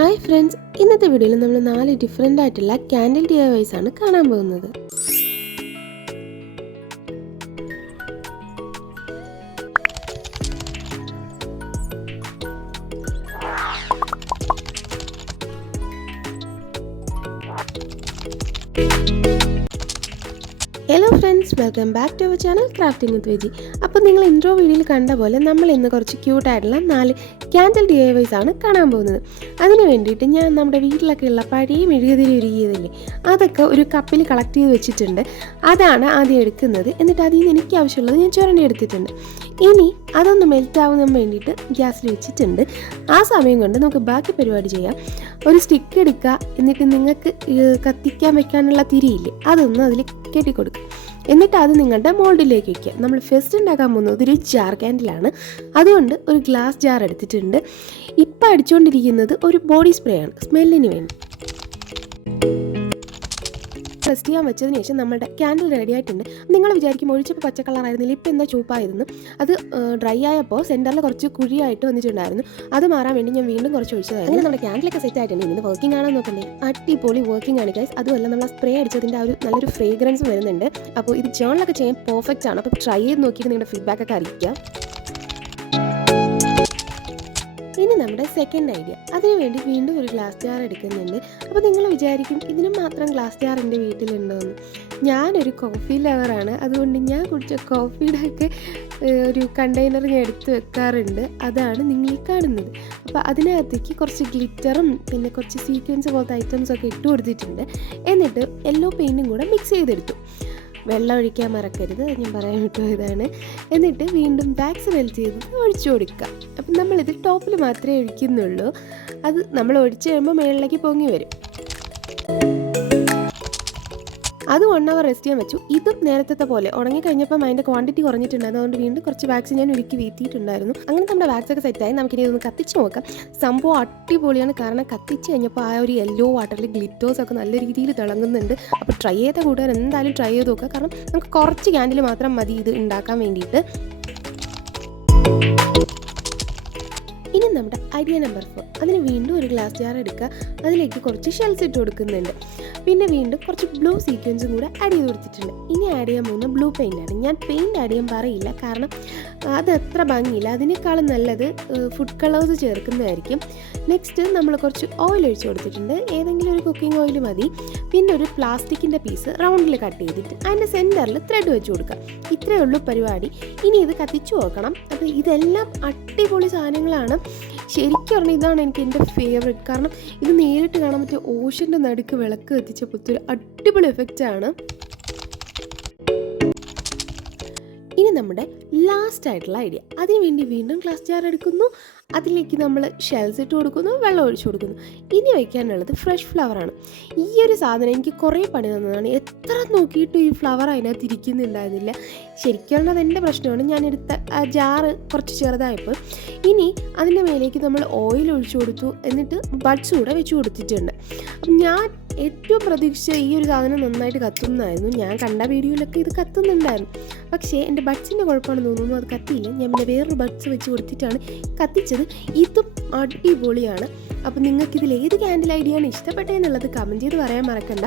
Hi friends, ഇന്നത്തെ വീഡിയോയിൽ നമ്മൾ 4 ഡിഫറെൻ്റ് ആയിട്ടുള്ള ക്യാൻഡിൽ DIYs ആണ് കാണാൻ പോകുന്നത്. Hello friends, welcome back to our channel crafting with veggie. അപ്പോൾ നിങ്ങൾ ഇൻട്രോ വീഡിയോയിൽ കണ്ട പോലെ നമ്മൾ ഇന്ന് കുറച്ച് ക്യൂട്ടായിട്ടുള്ള 4 ക്യാൻഡിൽ DIYs ആണ് കാണാൻ പോകുന്നത്. അതിന് വേണ്ടിയിട്ട് ഞാൻ നമ്മുടെ വീട്ടിലൊക്കെ ഉള്ള പഴയ മെഴുകുതിരി ഉരുകിയതല്ലേ, അതൊക്കെ ഒരു കപ്പിൽ കളക്ട് ചെയ്ത് വെച്ചിട്ടുണ്ട്. അതാണ് ആദ്യം എടുക്കുന്നത്. എന്നിട്ട് അതിൽ നിന്ന് എനിക്ക് ആവശ്യമുള്ളത് ഞാൻ ചുരണ്ടി എടുത്തിട്ടുണ്ട്. ഇനി അതൊന്ന് മെൽറ്റ് ആവാൻ വേണ്ടിയിട്ട് ഗ്യാസിൽ വെച്ചിട്ടുണ്ട്. ആ സമയം കൊണ്ട് നമുക്ക് ബാക്കി പരിപാടി ചെയ്യാം. ഒരു സ്റ്റിക്ക് എടുക്കുക, എന്നിട്ട് നിങ്ങൾക്ക് കത്തിക്കാൻ വെക്കാനുള്ള തിരിയില്ലേ, അതൊന്ന് അതിൽ കെട്ടിക്കൊടുക്കുക. എന്നിട്ട് അത് നിങ്ങളുടെ മോൾഡിലേക്ക് വയ്ക്കുക. നമ്മൾ ഫസ്റ്റ് ഉണ്ടാക്കാൻ പോകുന്നത് ഒരു ജാർ ക്യാൻഡിലാണ്. അതുകൊണ്ട് ഒരു ഗ്ലാസ് ജാർ എടുത്തിട്ടുണ്ട്. ഇപ്പം അടിച്ചുകൊണ്ടിരിക്കുന്നത് ഒരു ബോഡി സ്പ്രേ ആണ്, സ്മെല്ലിന് വേണ്ടി. റെസ്റ്റ് ചെയ്യാൻ വെച്ചതിന് ശേഷം നമ്മുടെ ക്യാൻഡിൽ റെഡി ആയിട്ടുണ്ട്. നിങ്ങൾ വിചാരിക്കും ഒഴിച്ചപ്പോൾ പച്ച കളറായിരുന്നില്ല, ഇപ്പം എന്താ ചുവപ്പായിരുന്നു. അത് ഡ്രൈ ആയപ്പോൾ സെൻറ്ററിൽ കുറച്ച് കുഴിയായിട്ട് വന്നിട്ടുണ്ടായിരുന്നു. അത് മാറാൻ വേണ്ടി ഞാൻ വീണ്ടും കുറച്ച് ഒഴിച്ചതായിരുന്നു. അങ്ങനെ നമ്മുടെ ക്യാൻഡിലൊക്കെ സെറ്റ് ആയിട്ടുണ്ട്. ഇന്ന് വർക്കിംഗ് ആണെന്ന് നോക്കണ്ടേ, അടിപൊളി വർക്കിംഗ് ആണ് ഗൈസ്. അതുമല്ല നമ്മൾ സ്പ്രേ അടിച്ചതിൻ്റെ ആ ഒരു നല്ലൊരു ഫ്രേഗ്രൻസ് വരുന്നുണ്ട്. അപ്പോൾ ഇത് ജേണലൊക്കെ ചെയ്യാൻ പെർഫെക്റ്റ് ആണ്. അപ്പോൾ ട്രൈ ചെയ്ത് നോക്കിയിട്ട് നിങ്ങളുടെ ഫീഡ്ബാക്ക് ഒക്കെ അറിയിക്കാം. ഇനി നമ്മുടെ സെക്കൻഡ് ഐഡിയ, അതിനുവേണ്ടി വീണ്ടും ഒരു ഗ്ലാസ് ജാർ എടുക്കുന്നുണ്ട്. അപ്പോൾ നിങ്ങൾ വിചാരിക്കും ഇതിന് മാത്രം ഗ്ലാസ് ജാർ എൻ്റെ വീട്ടിലുണ്ടോയെന്ന്. ഞാനൊരു കോഫി ലവറാണ്, അതുകൊണ്ട് ഞാൻ കുടിച്ച കോഫിയുടെ ഒക്കെ ഒരു കണ്ടെയ്നർ ഞാൻ എടുത്ത് വെക്കാറുണ്ട്. അതാണ് നിങ്ങൾ കാണുന്നത്. അപ്പോൾ അതിനകത്തേക്ക് കുറച്ച് ഗ്ലിറ്ററും പിന്നെ കുറച്ച് സീക്വൻസ് പോലത്തെ ഐറ്റംസൊക്കെ ഇട്ട് കൊടുത്തിട്ടുണ്ട്. എന്നിട്ട് യെല്ലോ പെയിൻറ്റും കൂടെ മിക്സ് ചെയ്തെടുത്തു. വെള്ളം ഒഴിക്കാൻ മറക്കരുത്, ഞാൻ പറയാൻ വിട്ടുപോയതാണ്. എന്നിട്ട് വീണ്ടും വാക്സ് മെൽറ്റ് ചെയ്ത് ഒഴിച്ചു കൊടുക്കുക. അപ്പം നമ്മളിത് ടോപ്പിൽ മാത്രമേ ഒഴിക്കുന്നുള്ളൂ. അത് നമ്മൾ ഒഴിച്ച് കഴിയുമ്പോൾ മുകളിലേക്ക് പൊങ്ങി വരും. അത് 1 hour റെസ്റ്റ് ചെയ്യാൻ വെച്ചു. ഇതും നേരത്തെ പോലെ ഉണങ്ങിക്കഴിഞ്ഞപ്പം അതിൻ്റെ ക്വാണ്ടിറ്റി കുറഞ്ഞിട്ടുണ്ടായിരുന്നു. അതുകൊണ്ട് വീണ്ടും കുറച്ച് വാക്സ് ഞാൻ ഉരുക്കി വീട്ടിയിട്ടുണ്ടായിരുന്നു. അങ്ങനെ നമ്മുടെ വാക്സൊക്കെ സെറ്റായി. നമുക്കിനി ഇതൊന്ന് കത്തിച്ച് നോക്കാം. സംഭവം അടിപൊളിയാണ്. കാരണം കത്തിച്ച് കഴിഞ്ഞപ്പോൾ ആ ഒരു യെല്ലോ വാട്ടറിൽ ഗ്ലിറ്റേഴ്സൊക്കെ നല്ല രീതിയിൽ തിളങ്ങുന്നുണ്ട്. അപ്പോൾ ട്രൈ ചെയ്ത കൂട്ടുകാർ എന്തായാലും ട്രൈ ചെയ്ത് നോക്കുക. കാരണം നമുക്ക് കുറച്ച് ക്യാൻഡിൽ മാത്രം മതി ഇത് ഉണ്ടാക്കാൻ വേണ്ടിയിട്ട്. ഇനി നമ്മുടെ ഐഡിയ നമ്പർ 4, അതിന് വീണ്ടും ഒരു ഗ്ലാസ് ജാർ എടുക്കുക. അതിലേക്ക് കുറച്ച് ഷെൽസ് ഇട്ട് കൊടുക്കുന്നുണ്ട്. പിന്നെ വീണ്ടും കുറച്ച് ബ്ലൂ സീക്വൻസും കൂടെ ആഡ് ചെയ്ത് കൊടുത്തിട്ടുണ്ട്. ഇനി ആഡ് ചെയ്യാൻ പോകുന്ന ബ്ലൂ പെയിൻ്റാണ്. ഞാൻ പെയിൻറ്റ് ആഡ് ചെയ്യാൻ പറയില്ല, കാരണം അത് അത്ര ഭംഗിയില്ല. അതിനേക്കാളും നല്ലത് ഫുഡ് കളേഴ്സ് ചേർക്കുന്നതായിരിക്കും. നെക്സ്റ്റ് നമ്മൾ കുറച്ച് ഓയിൽ ഒഴിച്ച് കൊടുത്തിട്ടുണ്ട്. ഏതെങ്കിലും ഒരു കുക്കിംഗ് ഓയിൽ മതി. പിന്നെ ഒരു പ്ലാസ്റ്റിക്കിൻ്റെ പീസ് റൗണ്ടിൽ കട്ട് ചെയ്തിട്ട് അതിൻ്റെ സെൻറ്ററിൽ ത്രെഡ് വെച്ച് കൊടുക്കുക. ഇത്രയേ ഉള്ളൂ പരിപാടി. ഇനി ഇത് കത്തിച്ചു നോക്കണം. അപ്പോൾ ഇതെല്ലാം അടിപൊളി സാധനങ്ങളാണ്. ശരിക്കും പറഞ്ഞാൽ ഇതാണ് എനിക്ക് എൻ്റെ ഫേവറേറ്റ്. കാരണം ഇത് നേരിട്ട് കാണാൻ പറ്റിയ ഓഷൻ്റെ നടുക്ക് വിളക്ക് കത്തിച്ചപ്പോൾ ഒരു അടിപൊളി എഫക്റ്റാണ്. ഇനി നമ്മുടെ ലാസ്റ്റ് ആയിട്ടുള്ള ഐഡിയ, അതിനുവേണ്ടി വീണ്ടും ഗ്ലാസ് ജാർ എടുക്കുന്നു. അതിലേക്ക് നമ്മൾ ഷെൽസ് ഇട്ട് കൊടുക്കുന്നു, വെള്ളം ഒഴിച്ചു കൊടുക്കുന്നു. ഇനി വയ്ക്കാനുള്ളത് ഫ്രഷ് ഫ്ലവറാണ്. ഈ ഒരു സാധനം എനിക്ക് കുറേ പണി തന്നതാണ്. എത്ര നോക്കിയിട്ടും ഈ ഫ്ലവർ അതിനകത്ത് ഇരിക്കുന്നുണ്ടായിരുന്നില്ല. ശരിക്കും അതെൻ്റെ പ്രശ്നമാണ്. ഞാൻ എടുത്ത ആ ജാറ് കുറച്ച് ചെറുതായപ്പോൾ. ഇനി അതിൻ്റെ മേലേക്ക് നമ്മൾ ഓയിൽ ഒഴിച്ചു കൊടുത്തു. എന്നിട്ട് ബഡ്സ് കൂടെ വെച്ച് കൊടുത്തിട്ടുണ്ട്. ഞാൻ ഏറ്റവും പ്രതീക്ഷിച്ച ഈ ഒരു സാധനം നന്നായിട്ട് കത്തുന്നതായിരുന്നു. ഞാൻ കണ്ട വീഡിയോയിലൊക്കെ ഇത് കത്തുന്നുണ്ടായിരുന്നു. പക്ഷേ എൻ്റെ ബഡ്സിൻ്റെ കുഴപ്പമാണെന്ന് തോന്നുന്നു, അത് കത്തിയില്ല. ഞാൻ പിന്നെ വേറൊരു ബഡ്സ് വെച്ച് കൊടുത്തിട്ടാണ് കത്തിച്ചത്. ഇതും അടിപൊളിയാണ്. അപ്പോൾ നിങ്ങൾക്കിതിൽ ഏത് ക്യാൻഡിൽ ഐഡിയ ആണ് ഇഷ്ടപ്പെട്ടതെന്നുള്ളത് കമൻറ്റ് ചെയ്ത് പറയാൻ മറക്കണ്ട.